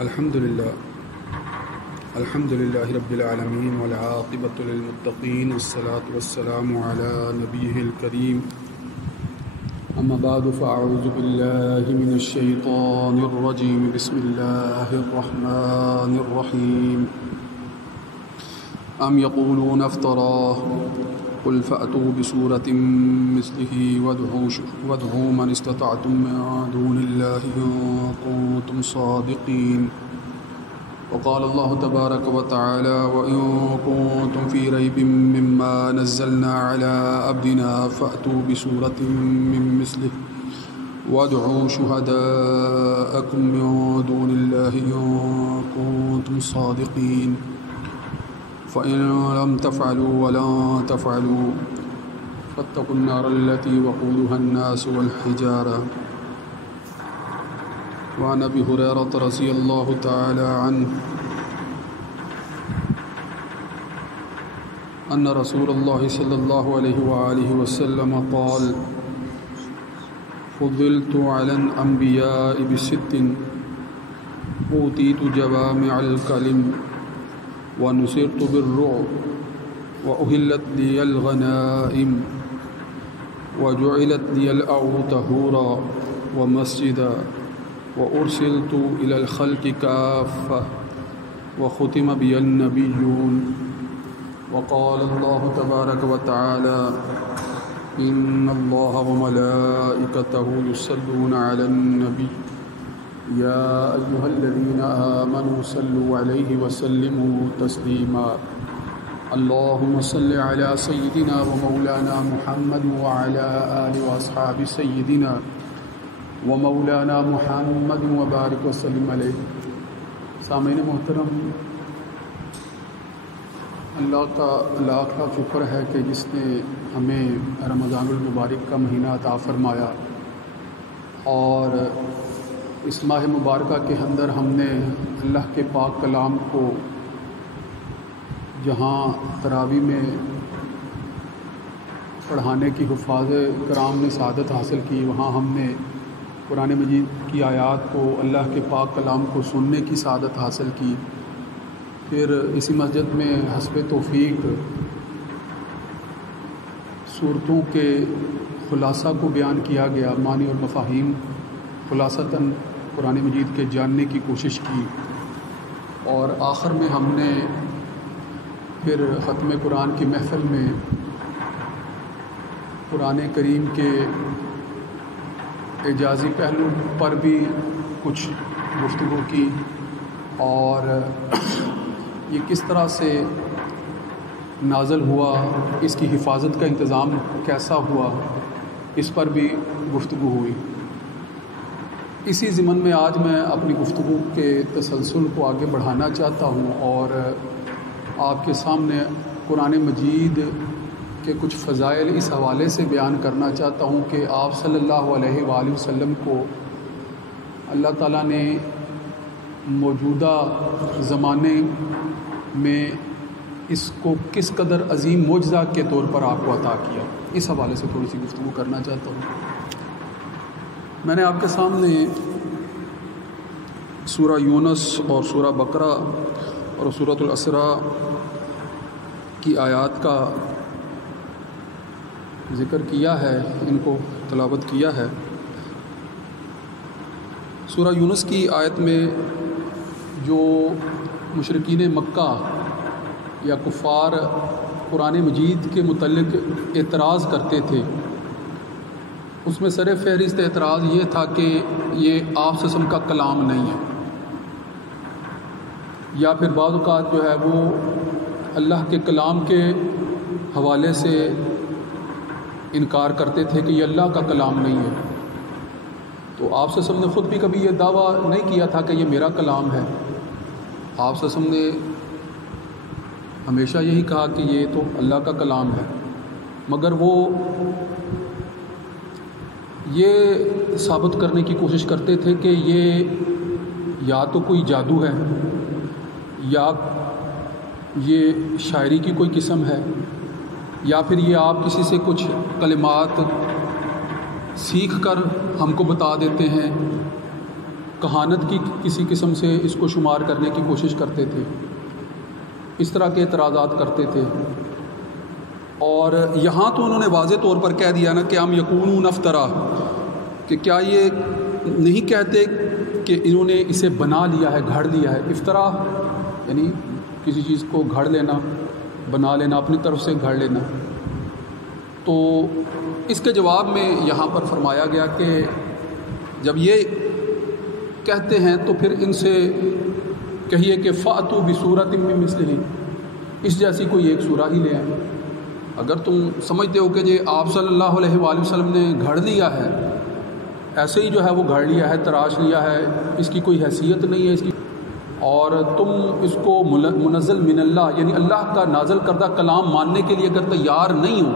الحمد لله رب العالمين والعاقبة للمتقين والصلاة والسلام على نبيه الكريم أما بعد فأعوذ بالله من الشيطان الرجيم بسم الله الرحمن الرحيم أم يقولون افتراه قل فأتوا بسورة مثله وادعوا من استطعتم من دون الله إن كنتم صادقين وقال الله تبارك وتعالى وإن كنتم في ريب مما نزلنا على عبدنا فأتوا بسورة من مثله وادعوا شهداءكم من دون الله إن كنتم صادقين فإن لم تفعلوا ولن تفعلوا فاتقوا النار التي وقودها الناس والحجارة وعن أبي هريرة رضي الله تعالى عنه أن رسول الله صلى الله عليه وآله وسلم قال فضلت على الأنبياء بست أوتيت جوامع الكلم ونصرت بالرعب وأهلت لي الغنائم وجعلت لي الأرض طهورا ومسجدا وأرسلت إلى الخلق كافة وختم بي النبيون وقال الله تبارك وتعالى إن الله وملائكته يصلون على النبي يا أيها الذين آمنوا صلوا عليه وسلموا تسليما اللهم صل على سيدنا ومولانا محمد وعلى آله وأصحاب سيدنا ومولانا محمد وبارک وسلم علیہ. سامعین محترم، اللہ کا لاکھ شکر ہے کہ جس نے ہمیں رمضان المبارک کا مہینہ عطا فرمایا اور اس ماہ مبارکہ کے اندر ہم نے اللہ کے پاک کلام کو جہاں تراویح میں پڑھانے کی حفاظ کرام نے سعادت حاصل کی، وہاں ہم نے قرآن مجید کی آیات کو، اللہ کے پاک کلام کو سننے کی سعادت حاصل کی. پھر اسی مسجد میں حسب توفیق صورتوں کے خلاصہ کو بیان کیا گیا، معنی اور مفاہیم خلاصتاً قرآن مجید کے جاننے کی کوشش کی، اور آخر میں ہم نے پھر ختم قرآن کی محفل میں قرآن کریم کے اعجازی پہلو پر بھی کچھ گفتگو کی، اور یہ کس طرح سے نازل ہوا، اس کی حفاظت کا انتظام کیسا ہوا، اس پر بھی گفتگو ہوئی. اسی ضمن میں آج میں اپنی گفتگو کے تسلسل کو آگے بڑھانا چاہتا ہوں اور آپ کے سامنے قرآن مجید کے کچھ فضائل اس حوالے سے بیان کرنا چاہتا ہوں کہ آپ صلی اللہ علیہ وآلہ وسلم کو اللہ تعالیٰ نے موجودہ زمانے میں اس کو کس قدر عظیم معجزہ کے طور پر آپ کو عطا کیا، اس حوالے سے تھوڑی سی گفتگو کرنا چاہتا ہوں. میں نے آپ کے سامنے سورہ یونس اور سورہ بقرہ اور سورۃ الاسراء کی آیات کا ذکر کیا ہے، ان کو تلاوت کیا ہے. سورہ یونس کی آیت میں جو مشرکین مکہ یا کفار قرآن مجید کے متعلق اعتراض کرتے تھے، اس میں سر فہرست اعتراض یہ تھا کہ یہ آپ صلی اللہ علیہ وسلم کا کلام نہیں ہے، یا پھر بعض اوقات جو ہے وہ اللہ کے کلام کے حوالے سے انکار کرتے تھے کہ یہ اللہ کا کلام نہیں ہے. تو آپ صلی اللہ علیہ وسلم نے خود بھی کبھی یہ دعویٰ نہیں کیا تھا کہ یہ میرا کلام ہے. آپ صلی اللہ علیہ وسلم نے ہمیشہ یہی کہا کہ یہ تو اللہ کا کلام ہے، مگر وہ یہ ثابت کرنے کی کوشش کرتے تھے کہ یہ یا تو کوئی جادو ہے، یا یہ شاعری کی کوئی قسم ہے، یا پھر یہ آپ کسی سے کچھ کلمات سیکھ کر ہم کو بتا دیتے ہیں، کہانت کی کسی قسم سے اس کو شمار کرنے کی کوشش کرتے تھے، اس طرح کے اعتراضات کرتے تھے۔ اور یہاں تو انہوں نے واضح طور پر کہہ دیا نا کہ ہم یقونون افطرا، کہ کیا یہ نہیں کہتے کہ انہوں نے اسے بنا لیا ہے، گھڑ لیا ہے۔ افطرا یعنی کسی چیز کو گھڑ لینا، بنا لینا، اپنی طرف سے گھڑ لینا۔ تو اس کے جواب میں یہاں پر فرمایا گیا کہ جب یہ کہتے ہیں تو پھر ان سے کہیے کہ فَأْتُوا بِسُورَةٍ مِّن مِّثْلِهِ، اس جیسی کوئی ایک سورہ ہی لے آئیں۔ اگر تم سمجھتے ہو کہ یہ آپ صلی اللہ علیہ وآلہ وسلم نے گھڑ لیا ہے، ایسے ہی جو ہے وہ گھڑ لیا ہے، تراش لیا ہے، اس کی کوئی حیثیت نہیں ہے اس کی، اور تم اس کو منزل من اللہ یعنی اللہ کا نازل کردہ کلام ماننے کے لیے اگر تیار نہیں ہو،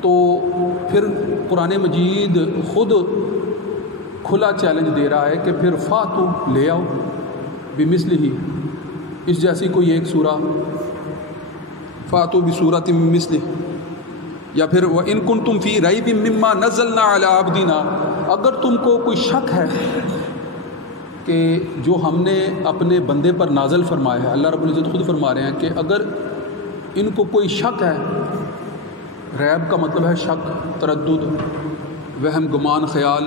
تو پھر قرآن مجید خود کھلا چیلنج دے رہا ہے کہ پھر فاتو لے آؤ بمثلہ، اس جیسی کوئی ایک سورہ، فاتو بسورۃ من مثلہ، یا پھر وَإِن كُنتُمْ فِي رَيْبٍ مِّمَّا نَزَّلْنَا عَلَىٰ عَبْدِنَا، اگر تم کو کوئی شک ہے کہ جو ہم نے اپنے بندے پر نازل فرمایا ہے، اللہ رب العزت خود فرما رہے ہیں کہ اگر ان کو کوئی شک ہے، ریب کا مطلب ہے شک، تردد، وہم، گمان، خیال،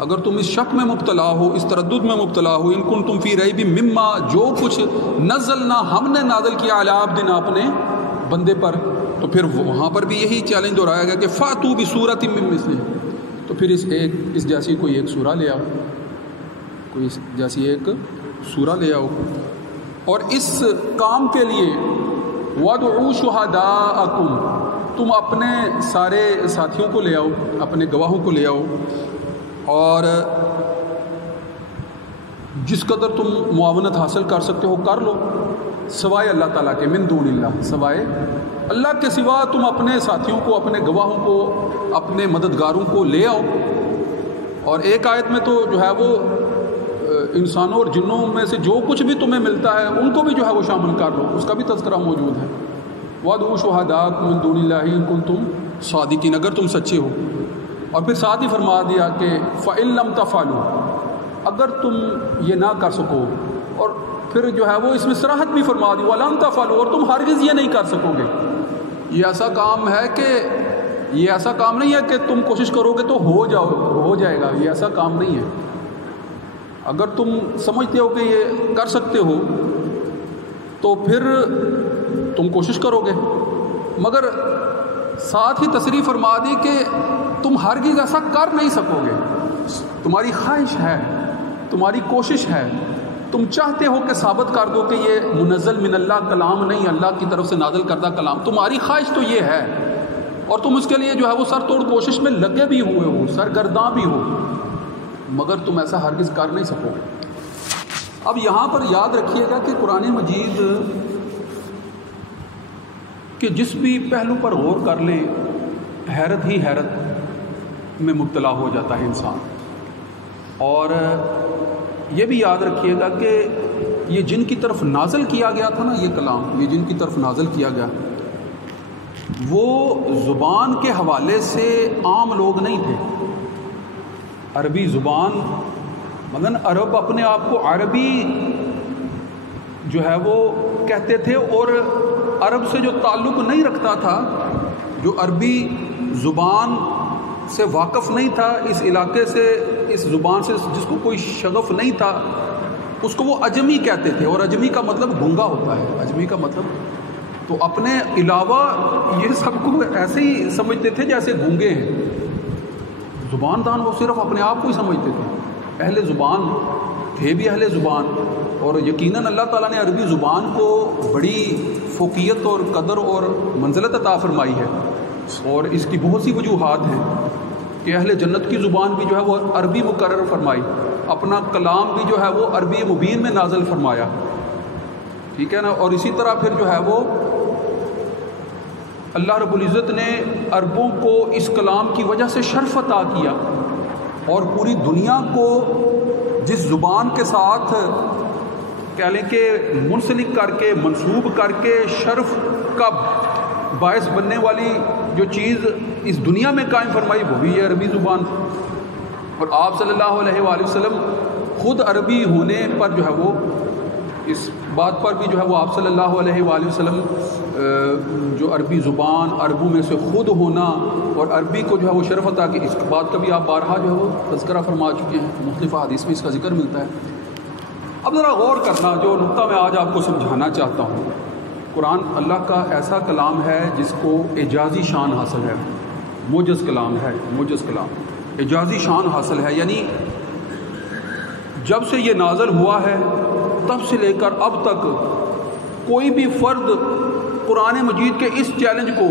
اگر تم اس شک میں مبتلا ہو، اس تردد میں مبتلا ہو، ان کنتم فی ریب مما، جو کچھ نزلنا ہم نے نازل کیا علی عبدنا اپنے بندے پر، تو پھر وہاں پر بھی یہی چیلنج دہرایا گیا کہ فاتو بسورۃ من مثلہ، تو پھر اس جیسی کوئی ایک سورہ لے آؤ، کوئی اس جیسی ایک سورہ لے آؤ، اور اس کام کے لیے وَادْعُوا شُهَدَاءَكُمْ، تم اپنے سارے ساتھیوں کو لے آؤ، اپنے گواہوں کو لے آؤ، اور جس قدر تم معاونت حاصل کر سکتے ہو کر لو، سوائے اللہ تعالیٰ کے، من دون اللہ، سوائے اللہ کے سوا تم اپنے ساتھیوں کو، اپنے گواہوں کو، اپنے مددگاروں کو لے آؤ۔ اور ایک آیت میں تو جو ہے وہ انسانوں اور جنوں میں سے جو کچھ بھی تمہیں ملتا ہے ان کو بھی جو ہے وہ شامل کر لو، اس کا بھی تذکرہ موجود ہے۔ وَادْعُوا شُهَدَاءَكُم مِّن دُونِ اللَّهِ إِن كُنتُم صَادِقِينَ، اگر تم سچے ہو۔ اور پھر ساتھ ہی فرما دیا کہ فَإِن لَّمْ تَفْعَلُوا، اگر تم یہ نہ کر سکو، اور پھر جو ہے وہ اس میں صراحت بھی فرما دی وَلَن تَفْعَلُوا، اور تم ہرگز یہ نہیں کر سکو گے۔ یہ ایسا کام ہے کہ یہ ایسا کام نہیں ہے کہ تم کوشش کرو گے تو ہو جائے گا، یہ ایسا کام نہیں ہے۔ اگر تم سمجھتے ہو کہ یہ کر سکتے ہو تو پھر تم کوشش کرو گے، مگر ساتھ ہی تصریح فرما دی کہ تم ہرگز ایسا کر نہیں سکو گے۔ تمہاری خواہش ہے، تمہاری کوشش ہے، تم چاہتے ہو کہ ثابت کر دو کہ یہ منزل من اللہ کلام نہیں، اللہ کی طرف سے نازل کردہ کلام، تمہاری خواہش تو یہ ہے، اور تم اس کے لیے جو ہے وہ سر توڑ کوشش میں لگے بھی ہوئے ہو، سرگرداں بھی ہو، مگر تم ایسا ہرگز کر نہیں سکو گے۔ اب یہاں پر یاد رکھیے گا کہ قرآن مجید کہ جس بھی پہلو پر غور کر لیں حیرت ہی حیرت میں مبتلا ہو جاتا ہے انسان۔ اور یہ بھی یاد رکھیے گا کہ یہ جن کی طرف نازل کیا گیا تھا نا، یہ کلام، یہ جن کی طرف نازل کیا گیا، وہ زبان کے حوالے سے عام لوگ نہیں تھے۔ عربی زبان مثلاً عرب اپنے آپ کو عربی جو ہے وہ کہتے تھے، اور عرب سے جو تعلق نہیں رکھتا تھا، جو عربی زبان سے واقف نہیں تھا، اس علاقے سے، اس زبان سے جس کو کوئی شغف نہیں تھا، اس کو وہ عجمی کہتے تھے، اور عجمی کا مطلب گونگا ہوتا ہے، عجمی کا مطلب، تو اپنے علاوہ یہ سب کو ایسے ہی سمجھتے تھے جیسے گونگے ہیں۔ زبان دان وہ صرف اپنے آپ کو ہی سمجھتے تھے، اہل زبان تھے بھی اہل زبان، اور یقیناً اللہ تعالیٰ نے عربی زبان کو بڑی فوقیت اور قدر اور منزلت عطا فرمائی ہے، اور اس کی بہت سی وجوہات ہیں کہ اہل جنت کی زبان بھی جو ہے وہ عربی مقرر فرمائی، اپنا کلام بھی جو ہے وہ عربی مبین میں نازل فرمایا، ٹھیک ہے نا۔ اور اسی طرح پھر جو ہے وہ اللہ رب العزت نے عربوں کو اس کلام کی وجہ سے شرف عطا کیا، اور پوری دنیا کو جس زبان کے ساتھ کہہ لیں کہ منسلک کر کے، منسوب کر کے شرف کا باعث بننے والی جو چیز اس دنیا میں قائم فرمائی وہ بھی یہ عربی زبان۔ اور آپ صلی اللہ علیہ وآلہ وسلم خود عربی ہونے پر جو ہے وہ اس بات پر بھی جو ہے وہ آپ صلی اللہ علیہ وآلہ وسلم جو عربی زبان عربوں میں سے خود ہونا اور عربی کو جو ہے وہ شرف عطا کی، اس بات کا بھی آپ بارہا جو ہے وہ تذکرہ فرما چکے ہیں، مختلف حدیث میں اس کا ذکر ملتا ہے۔ اب ذرا غور کرنا، جو نقطہ میں آج آپ کو سمجھانا چاہتا ہوں، قرآن اللہ کا ایسا کلام ہے جس کو اعجازی شان حاصل ہے، موجز کلام ہے، موجز کلام، اعجازی شان حاصل ہے، یعنی جب سے یہ نازل ہوا ہے تب سے لے کر اب تک کوئی بھی فرد قرآن مجید کے اس چیلنج کو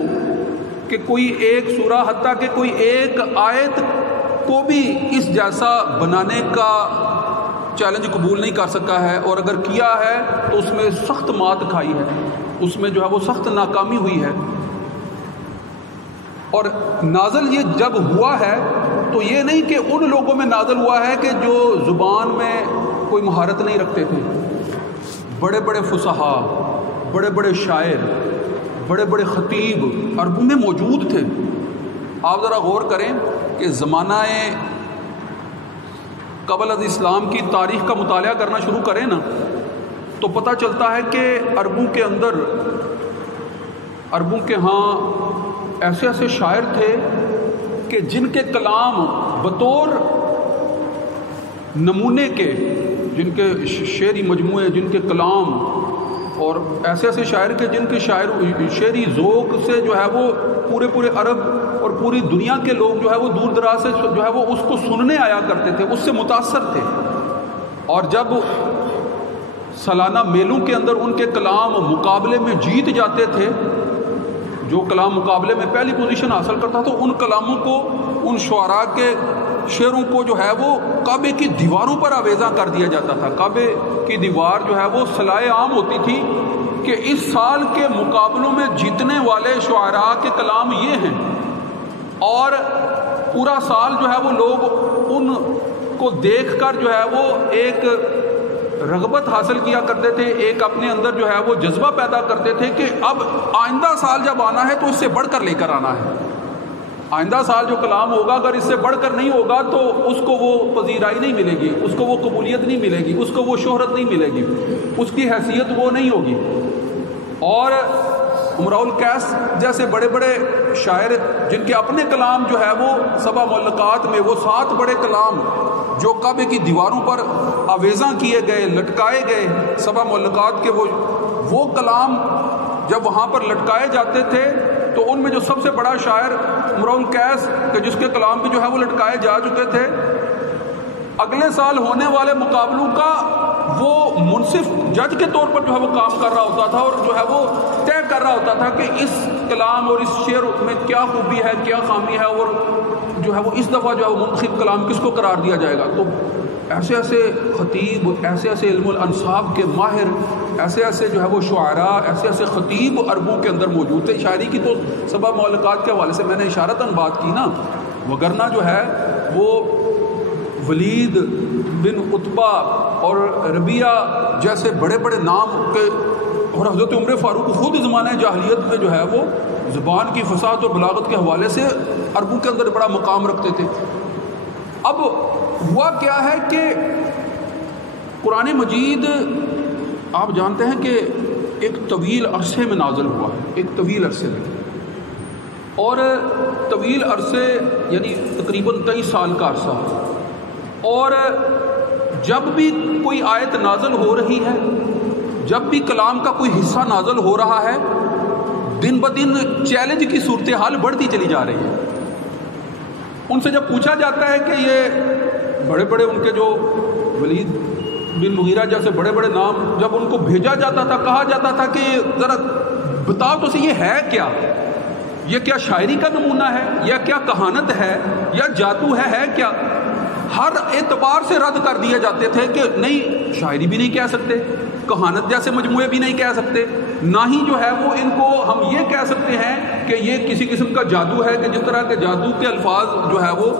کہ کوئی ایک سورہ حتیٰ کہ کوئی ایک آیت کو بھی اس جیسا بنانے کا چیلنج قبول نہیں کر سکا ہے، اور اگر کیا ہے تو اس میں سخت مات کھائی ہے، اس میں جو ہے وہ سخت ناکامی ہوئی ہے۔ اور نازل یہ جب ہوا ہے تو یہ نہیں کہ ان لوگوں میں نازل ہوا ہے کہ جو زبان میں کوئی مہارت نہیں رکھتے تھے، بڑے بڑے فصحاء، بڑے بڑے شاعر، بڑے بڑے خطیب عربوں میں موجود تھے۔ آپ ذرا غور کریں کہ زمانہ قبل از اسلام کی تاریخ کا مطالعہ کرنا شروع کریں نا تو پتہ چلتا ہے کہ عربوں کے اندر، عربوں کے ہاں ایسے ایسے شاعر تھے کہ جن کے کلام بطور نمونے کے، جن کے شعری مجموعے، جن کے کلام، اور ایسے ایسے شاعر کے جن کے شعری ذوق سے جو ہے وہ پورے عرب اور پوری دنیا کے لوگ جو ہے وہ دور دراز سے جو ہے وہ اس کو سننے آیا کرتے تھے، اس سے متاثر تھے۔ اور جب سالانہ میلوں کے اندر ان کے کلام مقابلے میں جیت جاتے تھے، جو کلام مقابلے میں پہلی پوزیشن حاصل کرتا تو ان کلاموں کو، ان شعراء کے شعروں کو جو ہے وہ کعبے کی دیواروں پر آویزاں کر دیا جاتا تھا۔ کعبے کی دیوار جو ہے وہ صلاح عام ہوتی تھی کہ اس سال کے مقابلوں میں جیتنے والے شعراء کے کلام یہ ہیں، اور پورا سال جو ہے وہ لوگ ان کو دیکھ کر جو ہے وہ ایک رغبت حاصل کیا کرتے تھے، ایک اپنے اندر جو ہے وہ جذبہ پیدا کرتے تھے کہ اب آئندہ سال جب آنا ہے تو اس سے بڑھ کر لے کر آنا ہے۔ آئندہ سال جو کلام ہوگا اگر اس سے بڑھ کر نہیں ہوگا تو اس کو وہ پذیرائی نہیں ملے گی، اس کو وہ قبولیت نہیں ملے گی، اس کو وہ شہرت نہیں ملے گی، اس کی حیثیت وہ نہیں ہوگی۔ اور امراء القیس جیسے بڑے بڑے شاعر جن کے اپنے کلام جو ہے وہ سبع معلقات میں، وہ 7 بڑے کلام جو کعبے کی دیواروں پر آویزاں کیے گئے، لٹکائے گئے، سبع معلقات کے وہ کلام جب وہاں پر لٹکائے جاتے تھے تو ان میں جو سب سے بڑا شاعر امراء القیس کہ جس کے کلام بھی جو ہے وہ لٹکائے جا چکے تھے، اگلے سال ہونے والے مقابلوں کا وہ منصف جج کے طور پر جو ہے وہ کام کر رہا ہوتا تھا، اور جو ہے وہ طے کر رہا ہوتا تھا کہ اس کلام اور اس شعر میں کیا خوبی ہے، کیا خامی ہے، اور جو ہے وہ اس دفعہ جو ہے وہ منتخب کلام کس کو قرار دیا جائے گا۔ تو ایسے ایسے خطیب، ایسے ایسے علم الانصاب کے ماہر، ایسے ایسے جو ہے وہ شعراء، ایسے ایسے خطیب عربوں کے اندر موجود تھے۔ شاعری کی تو سبع معلقات کے حوالے سے میں نے اشارتاً بات کی نا، وگرنہ جو ہے وہ ولید بن عتبہ اور ربیعہ جیسے بڑے بڑے نام کے، اور حضرت عمر فاروق خود زمانہ جاہلیت میں جو ہے وہ زبان کی فصاحت اور بلاغت کے حوالے سے عربوں کے اندر بڑا مقام رکھتے تھے۔ اب ہوا کیا ہے کہ قرآن مجید آپ جانتے ہیں کہ ایک طویل عرصے میں نازل ہوا ہے، ایک طویل عرصے میں، اور طویل عرصے یعنی تقریباً 23 سال کا عرصہ، اور جب بھی کوئی آیت نازل ہو رہی ہے، جب بھی کلام کا کوئی حصہ نازل ہو رہا ہے، دن بدن چیلنج کی صورتحال بڑھتی چلی جا رہی ہے۔ ان سے جب پوچھا جاتا ہے کہ یہ بڑے بڑے ان کے جو ولید بن مغیرہ جیسے بڑے بڑے نام جب ان کو بھیجا جاتا تھا، کہا جاتا تھا کہ ذرا بتاؤ تو یہ ہے کیا، یہ کیا شاعری کا نمونہ ہے، یا کیا کہانت ہے، یا جادو ہے کیا؟ ہر اعتبار سے رد کر دیے جاتے تھے کہ نہیں، شاعری بھی نہیں کہہ سکتے، کہانت جیسے مجموعے بھی نہیں کہہ سکتے، نہ ہی جو ہے وہ ان کو ہم یہ کہہ سکتے ہیں کہ یہ کسی قسم کا جادو ہے، کہ جس طرح کے جادو کے الفاظ جو ہے وہ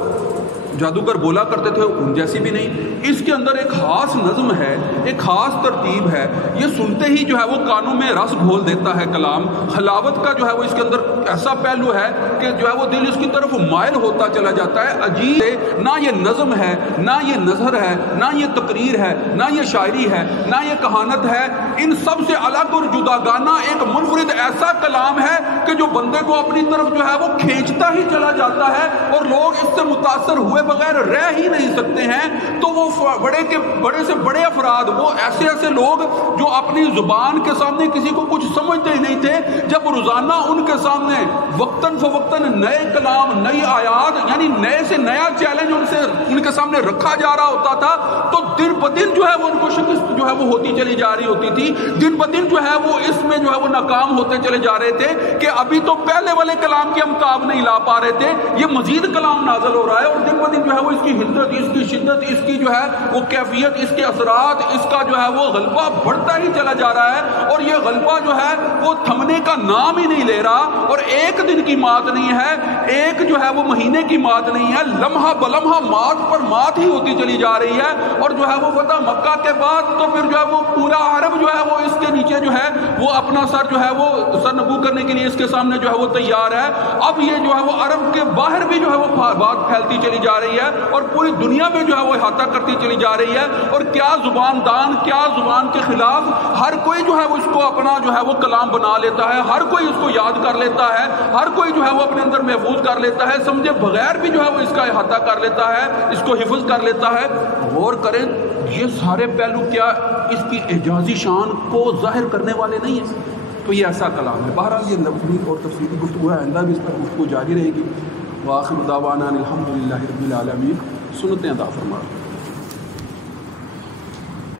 جادوگر بولا کرتے تھے ان جیسی بھی نہیں. اس کے اندر ایک خاص نظم ہے، ایک خاص ترتیب ہے. یہ سنتے ہی جو ہے وہ کانوں میں رس گھول دیتا ہے کلام. حلاوت کا جو ہے وہ اس کے اندر ایسا پہلو ہے کہ جو ہے وہ دل اس کی طرف مائل ہوتا چلا جاتا ہے. عجیب، نہ یہ نظم ہے، نہ یہ نظر ہے، نہ یہ تقریر ہے، نہ یہ شاعری ہے، نہ یہ کہانت ہے. ان سب سے الگ اور جداگانہ ایک منفرد ایسا کلام ہے کہ جو بندے کو اپنی طرف جو ہے وہ کھینچتا ہی چلا جاتا ہے اور لوگ اس سے متاثر ہوئے بغیر رہ ہی نہیں سکتے ہیں. تو وہ بڑے سے بڑے افراد، وہ ایسے لوگ جو اپنی زبان کے سامنے کسی کو کچھ سمجھتے ہی نہیں تھے، جب روزانہ ان کے سامنے وقتاً فوقتاً نئے کلام، نئی آیات، یعنی نئے سے نیا چیلنج ان کے سامنے رکھا جا رہا ہوتا تھا، تو دن بدن جو ہے وہ ان کو شکست جو ہے وہ ہوتی چلی جا رہی ہوتی تھی. دن بدن جو ہے وہ اس میں جو ہے وہ ناکام ہوتے چلے جا رہے تھے کہ ابھی تو پہلے والے کلام کی ہم تاب نہیں لا پا رہے تھے، یہ مزید کلام نازل ہو رہا ہے. اور دن بدن جو ہے وہ اس کی حدت، اس کی شدت، اس کی جو ہے وہ کیفیت، اس کے اثرات، اس کا جو ہے وہ غلبہ بڑھتا ہی چلا جا رہا ہے. اور یہ غلبہ جو ہے وہ تھمنے کا نام ہی نہیں لے رہا. اور ایک دن کی مات نہیں ہے، ایک جو ہے وہ مہینے کی مات نہیں ہے، لمحہ بلمحہ مات پر مات ہی ہوتی چلی جا رہی ہے. اور جو ہے وہ فتح مکہ کے بعد تو پھر جو ہے وہ پورا عرب جو ہے وہ اس کے نیچے جو ہے وہ اپنا سر جو ہے وہ سر نبو کرنے کے لیے اس کے سامنے جو ہے وہ تیار ہے. اب یہ جو ہے وہ عرب کے باہر بھی جو ہے وہ بات پھیلتی چلی جا رہی ہے اور پوری دنیا میں جو ہے وہ احاطہ کرتی چلی جا رہی ہے. اور کیا زبان دان، کیا زبان کے خلاف ہر کوئی جو ہے وہ اس کو اپنا جو ہے وہ کلام بنا لیتا ہے، ہر کوئی اس کو یاد کر لیتا ہے، ہر کوئی جو ہے وہ اپنے اندر محفوظ کر لیتا ہے، سمجھے بغیر بھی جو ہے وہ اس کا احاطہ کر لیتا ہے، اس کو حفظ کر لیتا ہے. غور کریں، یہ سارے پہلو کیا اس کی اعجازی شان کو ظاہر کرنے والے نہیں ہیں؟ تو یہ ایسا کلام ہے. بہرحال یہ لفظی اور تفصیلی گفتگو ہے، آئندہ بھی اس پر گفتگو جاری رہے گی. وآخر دعوانا الحمدللہ رب العالمین. سنتیں عطا فرما.